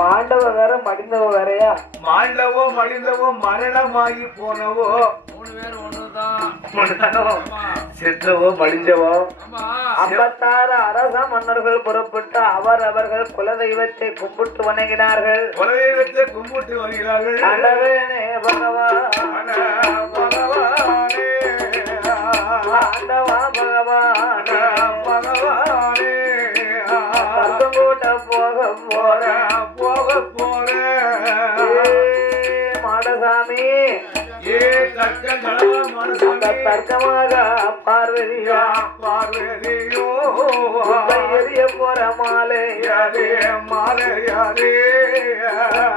மாண்டவ வேற மடிந்தவ வேறயா? மாண்டவோ மடிந்தவோ மரணமாகி போனவோ. செத்தவோ மடிஞ்சவோ ஐம்பத்தாறு அரச மன்னர்கள் புறப்பட்டு அவர் அவர்கள் குலதெய்வத்தை கும்பிட்டு வணங்கினார்கள். குலதெய்வத்தை கும்பிட்டு வருகிறார்கள் ஆண்டவனே பகவான் பகவானே. ஆண்டவா பகவான். போக போற போக போற. மாடசாமி ஏ தர்க்கமாக பார்வதியா பார்வதியோ. எரிய போற மாலை யாரே? மாலையாரே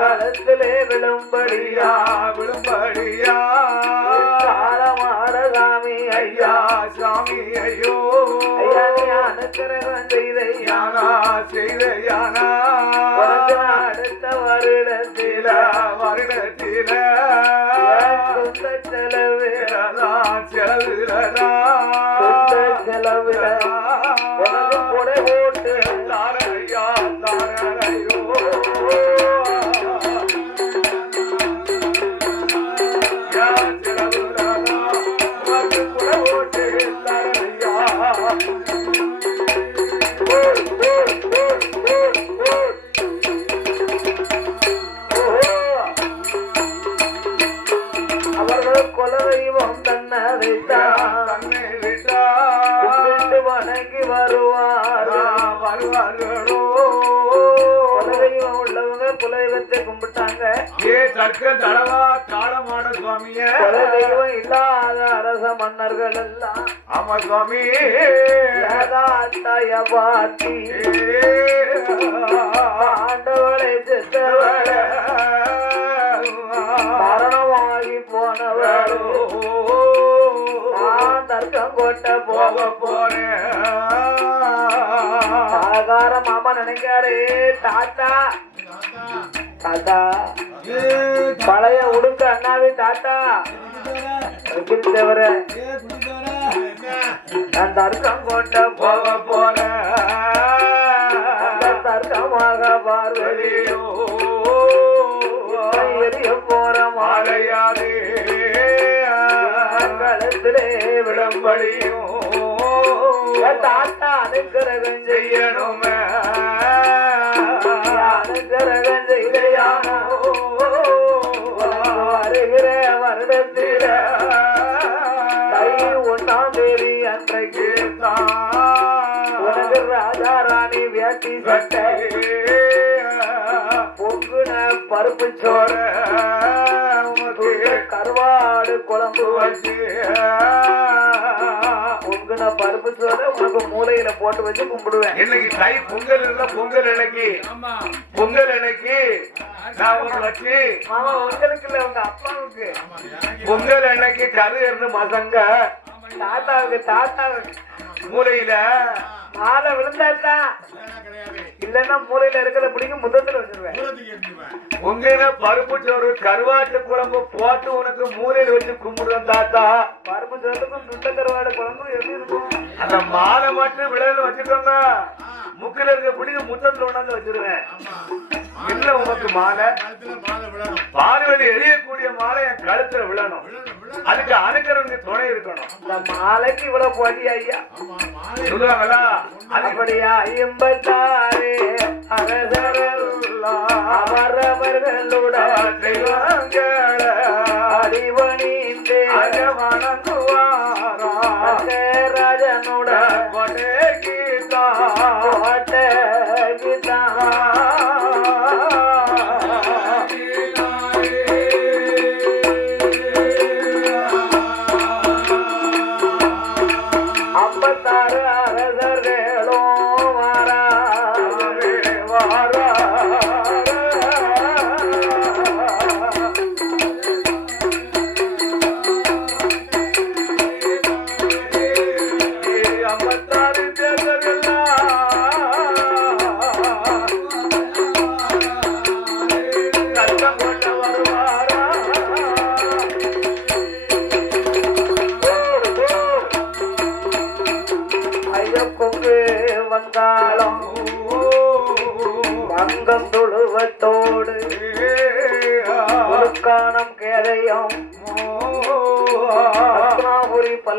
களத்திலே விழும்படியா? விழும்படியா? மாடசாமி ஐயா? ஐயா சாமி ஐயா. நீ அனுக்கிரகம் அடுத்த வருடத்தில வருடத்தில சொந்த செலவில் செலவுலதா சொந்த தன்னை விட்டா வணங்கி வருவார் வருவார்களோ உள்ளவங்க குலதெய்வத்தை கும்பிட்டாங்க. ஏ தர்க்க தடவா காலமான சுவாமிய. குலதெய்வம் இல்லாத அரச மன்னர்கள் எல்லாம் ஆமா சுவாமி ஏகாத்தாய பாட்டி ஆண்டவளை செத்தவளை. மரணமாகி போனவள். நான் தர்க்கம் கொட்ட போக போறேன். ஆகார மாமா நினைக்காரு தாத்தா. தாத்தா. பழைய உடுக்க அண்ணாவி தாத்தா. தவிர நான் தர்க்கம் கொட்ட போக போறேன். தர்க்கமாக பார்வதியோ. எரிய போற மாலையாதே. கழுத்திலே விளம்படியும் தாத்தா அனுக்கிரகம் செய்யணும். அனுக்கிரகம் செய்தையானோ வருகிற வருடத்தில தை ஒன்னாம் தேதி அன்றைக்கு உனக்கு ராஜா ராணி வேட்டி சட்டை பொங்குன பருப்பு சோறு கருவாடு குழம்பு வச்சு பொங்குன பருப்பு சோறு உனக்கு மூலையில போட்டு வச்சு கும்பிடுவேன். இன்னைக்கு தை பொங்கல் இல்ல பொங்கல் அன்னைக்கு. ஆமா. பொங்கல் அன்னைக்கு நான் ஒண்ணு வச்சு மாமா உங்களுக்கு இல்ல உங்க அப்பாவுக்கு. பொங்கல் அன்னைக்கு கரு இருந்து மசங்க. தாத்தாவுக்கு தாத்தாவுக்கு. மூலையில மாலை விழுந்தாதான் இல்லன்னா மூலையில இருக்கிறத பிடிக்கும் முத்தத்துல வச்சிருவேன். பொங்கல பருப்பு சோறு கருவாட்டு குழம்பு போட்டு உனக்கு மூலையில வச்சு கும்பிடுவேன் தாத்தா. பருப்பு சோறுக்கும் துண்ட கருவாடு குழம்பு எப்படி இருக்கும்? அந்த மாலை மட்டும் விளையாட வச்சுக்கோங்க. முக்கில இருக்க பிடிக்க முத்தத்துல கொண்டாந்து வச்சிருவேன். இல்ல உனக்கு மாலை? பால்வெளி எரியக்கூடிய மாலை என் கழுத்துல விழணும். அதுக்கு அணுக்கிறவங்க துணை இருக்கணும். இந்த மாலைக்கு இவ்வளவு போட்டி ஐயா? சொல்லுவாங்களா? அப்படியா ஐம்பத்தாறு அரசரெல்லாம் அவரவர்களோட தெய்வங்கள அடிவணிந்தே அங்க வணங்குவாரா ராஜனோட கொடைக்கு தான்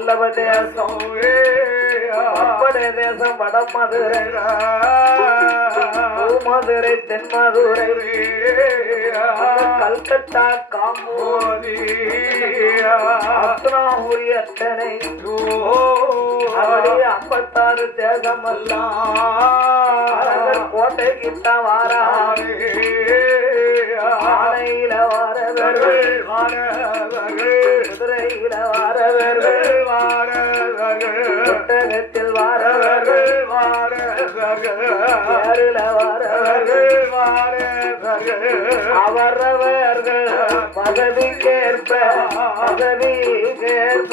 பல்லவ தேசம் அப்படை தேசம் வட மதுரை மதுரை தென் மதுரை கல்கத்தா காம்போதி ரத்னாபுரி அத்தனை அவருடைய ஐம்பத்தாறு தேசமல்லாம் கோட்டை கிட்ட வாரா ஆனையில வரவர்கள் குதிரையில வரவர்கள் புத்தகத்தில் வரவர்கள் ஏறுல வரவர்கள் அவரவர்கள் பதவிக்கேற்ப பதவிக்கேற்ப.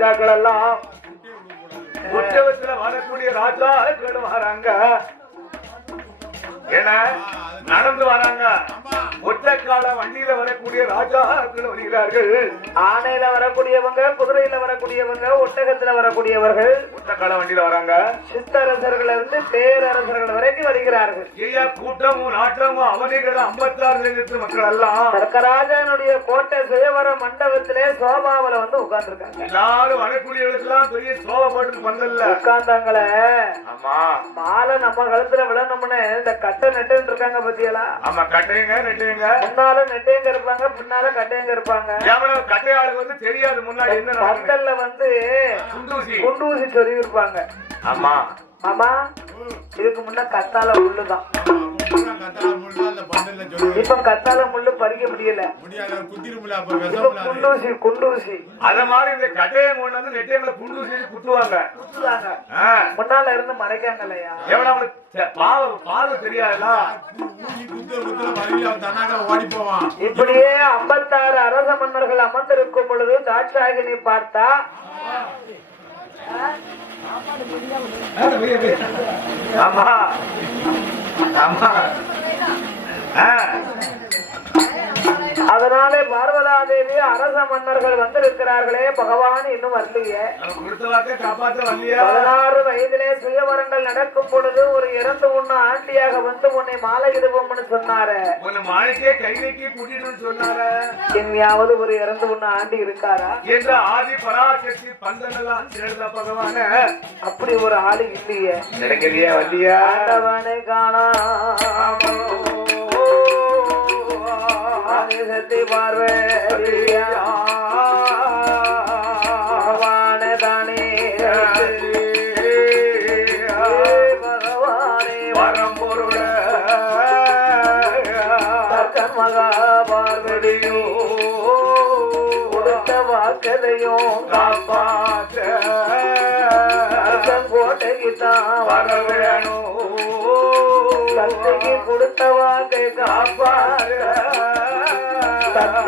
ராஜாக்கள் எல்லாம் உற்சவத்துல வரக்கூடிய ராஜாக்கள் வராங்க. ஏன்னா நடந்து வராங்க. ஒற்றைக்கால வண்டியில வரக்கூடிய ராஜாக்கள் வருகிறார்கள். ஆனையில வரக்கூடியவங்க குதிரையில வரக்கூடியவங்க ஒட்டகத்துல வரக்கூடியவர்கள். ஒற்றைக்கால வண்டியில வராங்க. சித்தரசர்கள் இருந்து பேரரசர்கள் வரைக்கும் வருகிறார்கள். ஐயா கூட்டமும் நாட்டமும் அவனிகள் ஐம்பத்தாறு லட்சத்து மக்கள் எல்லாம் சர்க்கராஜனுடைய கோட்டை சுயவர மண்டபத்திலே சோபாவில வந்து உட்கார்ந்துருக்காங்க. எல்லாரும் வரக்கூடியவர்களுக்கெல்லாம் பெரிய சோகப்பட்டு பண்ணல உட்கார்ந்தாங்களே. ஆமா. மாலை நம்ம கழுத்துல விழணும்னு இந்த கட்டை நெட்டுன்னு இருக்காங்க பத்தியலா ஆமா கட்டையுங்க முன்னால நெட்டையங்க இருப்பாங்க பின்னால கட்டையங்க இருப்பாங்க. எவ்வளவு கட்டையாளுக்கு வந்து தெரியாது. முன்னாடி என்ன பந்தல்ல வந்து குண்டூசி. குண்டூசி சொருவி இருப்பாங்க ஆமா. ஆமா. இதுக்கு முன்ன கத்தால முள்ளுதான் இப்ப கத்தால முள்ளு பறிக்க முடியல. குண்டூசி குண்டூசி. அத மாதிரி இந்த கட்டையை கொண்டு வந்து நெட்டையங்களை குண்டூசி குத்துவாங்க. முன்னால இருந்து மறைக்காங்க இல்லையா எவ்வளவு அவங்களுக்கு தெ- பாவ பார்வை தெரியாதுல்ல? ஓடி போவான் இப்படியே ஐம்பத்தாறு அரச மன்னர்கள் அமர்ந்திருக்கும் பொழுது தாட்சாகினி பார்த்தா ஆமா. ஆமா ஆ. அதனாலே பார்வதாதேவி அரச மன்னர்கள் வந்திருக்கிறார்களே பகவான் இன்னும் வரலையே. பதினாறு வயதிலே சுயவரங்கள் நடக்கும் பொழுது ஒரு இறந்து உண்ண ஆண்டியாக வந்து உன்னை நீக்கி கூட்டிட்டு சொன்னார. எங்கேயாவது ஒரு இறந்து உண்ண ஆண்டி இருக்காரா? என்ற ஆதி பராசக்தி பந்தனெல்லாம் சேர்ந்த பகவான. அப்படி ஒரு ஆளு இல்லையே. வரலையா ஆண்டவனை காணாமோ ஆதிசக்தி பார்வையா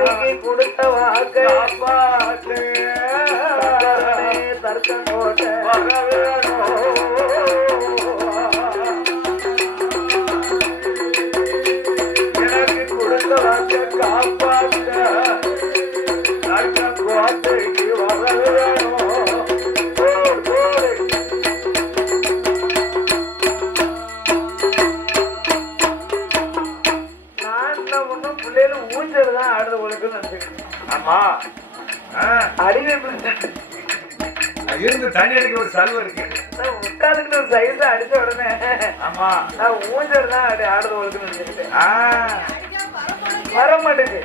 கத்தைக்கு கொடுத்த வாக்கை காப்பாற்ற ஊஞ்சல் தான் ஆடி ஆடுறது ஒழுக்குன்னு நினைச்சுக்கிட்டேன் ஆ, வர மாட்டேங்குது.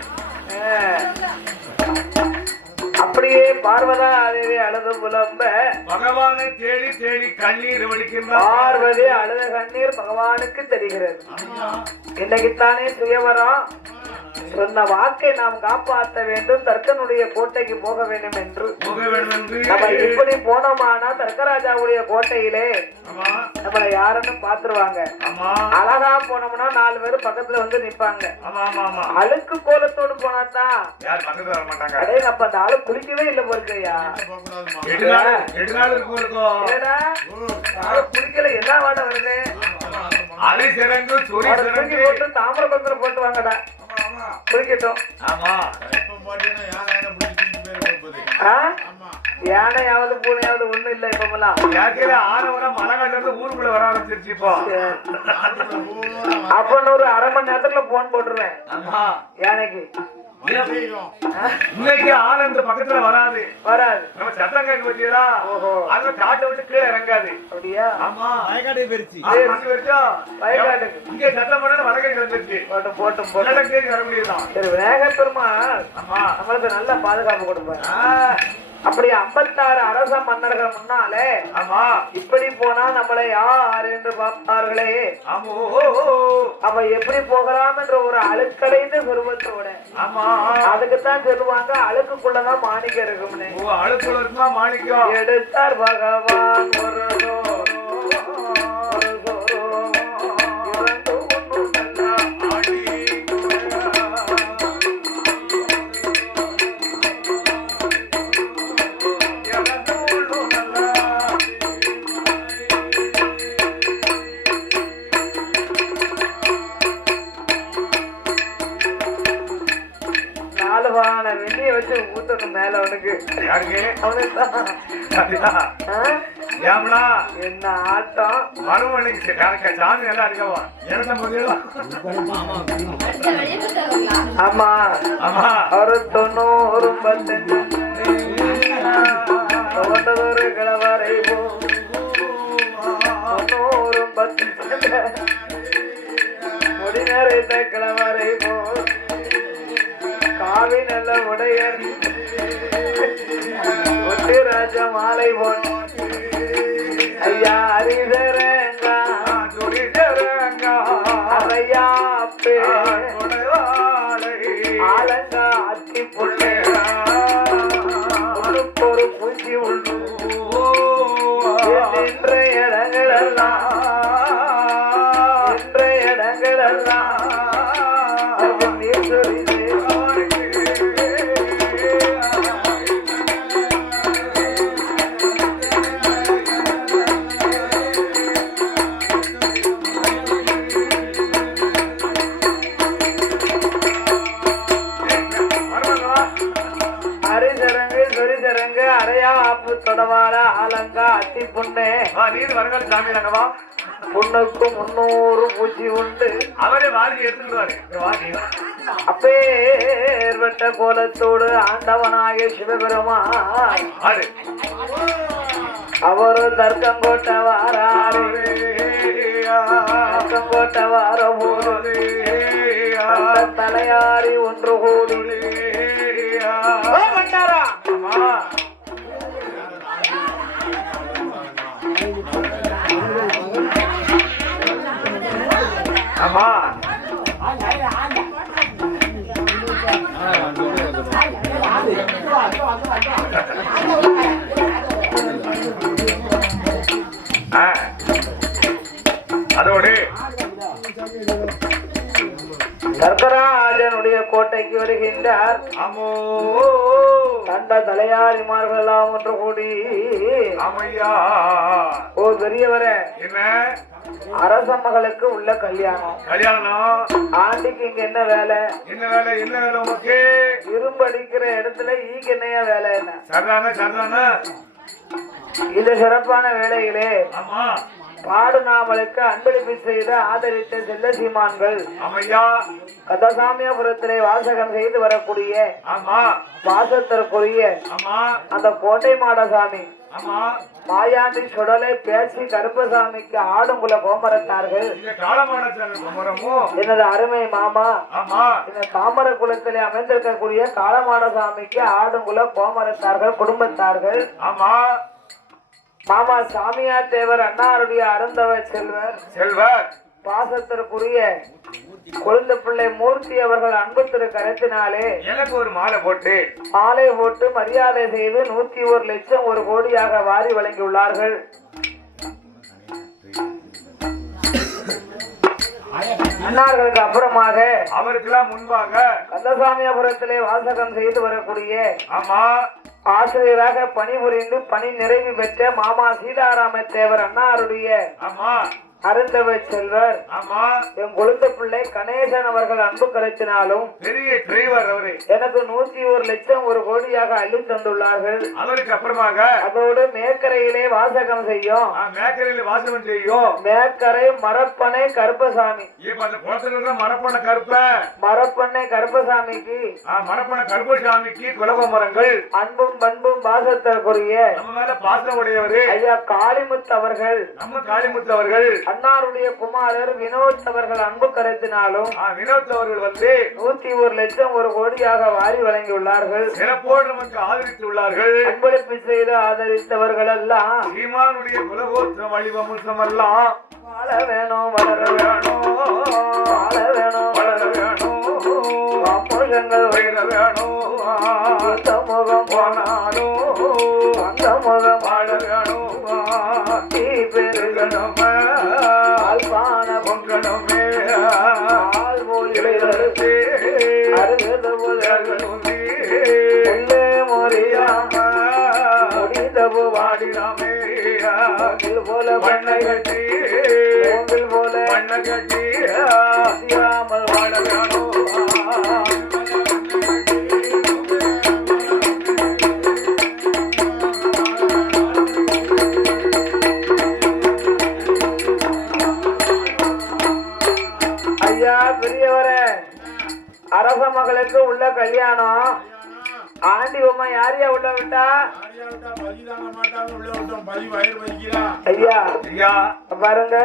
அப்படியே பார்வதா தேவி அழுது புலம்ப. பகவானை தேடி தேடி கண்ணீர் வடிக்கின்றார் பார்வதி அழுத கண்ணீர் பகவானுக்கு தெரிகிறது. இன்னைக்குத்தானே சுயவரம். சொன்ன வாக்கை நாம் காப்பாற்ற வேண்டும். தர்க்கனுடைய கோட்டைக்கு போக வேண்டும் என்று நம்ம இப்படி போனோமானா தர்க்கராஜாவுடைய கோட்டையிலே? நம்மளை யாருன்னு பாத்துருவாங்க அழகா போனோம்னா நாலு பேர் பக்கத்துல வந்து நிப்பாங்க. அழுக்கு கோலத்தோடு போனாதான் அடே நம்ம அந்த ஆளு குளிக்கவே இல்ல போருக்கையா குளிக்கல என்ன வாட வருது? தாமிர பத்திரம் போட்டு வாங்கடா. ஆ? யானையாவது பூனையாவது ஒண்ணும் இல்ல இப்பமெல்லாம். மழை கட்டுறது ஊருக்குள்ள வர ஆரம்பிச்சிருச்சு இப்போ. அப்பன்னு ஒரு அரை மணி நேரத்துல போன் போட்டுருவேன். ஆமா. யானைக்கு? இன்னைக்கு ஆனந்த பக்கத்துல வராது. வராது. நம்ம சத்தம் கேட்க வச்சீங்களா ஓஹோ. அது காட்டை விட்டு கீழே இறங்காது. அப்படியா? ஆமா வயக்காட்டை பெருச்சு வயக்காட்டுக்கு. இங்க சத்தம் பண்ணா வடக்கே வந்துருச்சு போட்டும் போட்டும் போட்டும். வர முடியுதான் சரி விநாயகர் பெருமாள் ஆமா. நம்மளுக்கு நல்ல பாதுகாப்பு கொடுப்பாரு. ஆ, அப்படி ஐம்பத்தாறு அரச மன்னர்கள் முன்னாலே ஆமா. இப்படி போனா நம்மளை யார் என்று ஓ. அவ எப்படி போகலாம் என்ற ஒரு அழுக்கடைந்த சுருவத்தோட ஆமா. அதுக்குத்தான் சொல்லுவாங்க அழுக்குக்குள்ளதான் மாணிக்கம் இருக்கும்னு. ஓ அழுக்குள்ள மாணிக்கம்? எடுத்தார் பகவான் ஒரு யாருக்கு? ஏம்லா என்ன ஆட்டம்? மறுமணிக்கு கணக்க சாமி நல்லா இருக்கவா? எனக்கு முதல்ல ஆமா. ஆமா. அவரு தொண்ணூறு பத்தெண்டு தோட்டதொரு கிழவரை தொண்ணூறு பத்து முடி நிறைந்த கிழவரை போ. காவி நல்ல உடையர். ஒட்டு ராஜ மாலை போன் ஐயா அரிதரங்கா. அறையா அப்பே. ஆலங்கா தொடவார ஆலங்கா அத்தி புண்ணே. நீர் வருங்கால சாமி தாங்கவா புண்ணுக்கு முன்னூறு பூச்சி உண்டு. அவரே எடுத்துக்கிடுவாரு. வாங்கி அப்பேற்பட்ட கோலத்தோடு ஆண்டவனாகிய சிவபெருமான். அவரு தர்க்கங்கோட்ட வாராரு. தர்க்கங்கோட்ட வார போது அந்த தலையாரி ஒன்று கூடி ஓ, வருகின்றார் கண்ட தலையாரிமார்கள் எல்லாம் ஒன்று கூடி. ஓ பெரியவரே. என்ன? அரச மகளுக்கு உள்ள கல்யாணம். கல்யாணம்? ஆண்டிக்கு இங்க என்ன வேலை? என்ன வேலை? என்ன வேலை உனக்கு? இரும்பு அடிக்கிற இடத்துல ஈக்கு என்னையா வேலை என்ன? சரிதானே சரிதானே. இந்த சிறப்பான வேலையிலே ஆமா. பாடுநாமலுக்கு அன்பளிப்பு செய்து ஆதரித்த செல்ல சீமான்கள் கதசாமியபுரத்திலே வாசகம் செய்து வரக்கூடிய வாசத்திற்குரிய அந்த கோட்டை மாடசாமி. மாயாண்டி சுடலை பேசி கருப்பசாமிக்கு ஆடுங்குல கோமரத்தார்கள். இந்த காலமான குமரமும் எனது அருமை மாமா. ஆமா. இந்த தாமர குலத்திலே அமைந்திருக்கக்கூடிய காலமான சாமிக்கு ஆடுங்குல கோமரத்தார்கள் குடும்பத்தார்கள். ஆமா. மாமா சாமியார் தேவர் அண்ணாருடைய அருந்தவ செல்வர். செல்வர். பாசத்திற்குரிய குழந்த பிள்ளை மூர்த்தி அவர்கள் அன்பு திரு கரத்தினாலே எனக்கு ஒரு மாலை போட்டு. மாலை போட்டு மரியாதை செய்து நூத்தி ஒரு லட்சம் ஒரு கோடியாக வாரி வழங்கியுள்ளார்கள். அன்னார்களுக்கு அப்புறமாக அவருக்கெல்லாம் முன்பாக கந்தசாமியாபுரத்திலே வாசகம் செய்து வரக்கூடிய ஆமா. ஆசிரியராக பணிபுரிந்து பணி நிறைவு பெற்ற மாமா சீதாராம தேவர் அண்ணாருடைய அம்மா அருந்தவ செல்வர். என் குழந்தை பிள்ளை கணேசன் அவர்கள் அன்பு கருத்தினாலும் பெரிய டிரைவர் அவரு. எனக்கு நூத்தி ஒரு லட்சம் ஒரு கோடியாக அள்ளி தந்துள்ளார்கள். அவருக்கு அப்புறமாக அதோடு மேக்கரையிலே வாசகம் செய்யும். மேக்கரையில வாசகம் செய்யும். மேக்கரை மரப்பனை கருப்பசாமி. மரப்பண கருப்ப. மரப்பனை கருப்பசாமிக்கு. ஆ, மரப்பண கருப்பசாமிக்கு குலவ மரங்கள். அன்பும் பண்பும் பாசத்திற்குரிய நம்ம மேல பாசம் உடையவரு. ஐயா காளிமுத்து அவர்கள். நம்ம காளிமுத்து அவர்கள். அன்னாருடைய குமாரர் வினோத் அவர்கள் அன்பு கருத்தினாலும் வினோத் அவர்கள் வந்து நூத்தி ஒரு லட்சம் ஒரு கோடியாக வாரி வழங்கியுள்ளார்கள். சிறப்போடு நமக்கு ஆதரித்துள்ளார்கள். அன்பளிப்பு செய்து ஆதரித்தவர்கள் எல்லாம் சீமானுடைய குலகோத்திரம் வழிவம்சம் எல்லாம் வாழ வேணும் வளர வேணும் வாழ வேணும். வளர வேணும். வாமுகங்கள் உயர வேணும். அந்த முகம் போனாலும் அந்த முகம் வாழ வேணும். தீ பெருகணும் ஆழ்வான பொங்கணுமே ஆள் மொழிகளுக்கு அருகது வாடினாமே போல பண்ணை கட்டி போல பண்ண கட்டி சியாமல் வாழ கல்யாணம். ஆண்டி உமா யாரையா உள்ள விட்டா? ஐயா ஐயா பாருங்க.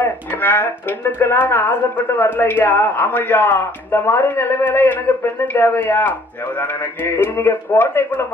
பெண்ணுக்கெல்லாம் நான் ஆசைப்பட்டு வரல ஐயா. ஆமையா இந்த மாதிரி நிலைமையில எனக்கு பெண்ணு தேவையா? தேவதான எனக்கு? நீங்க கோட்டைக்குள்ள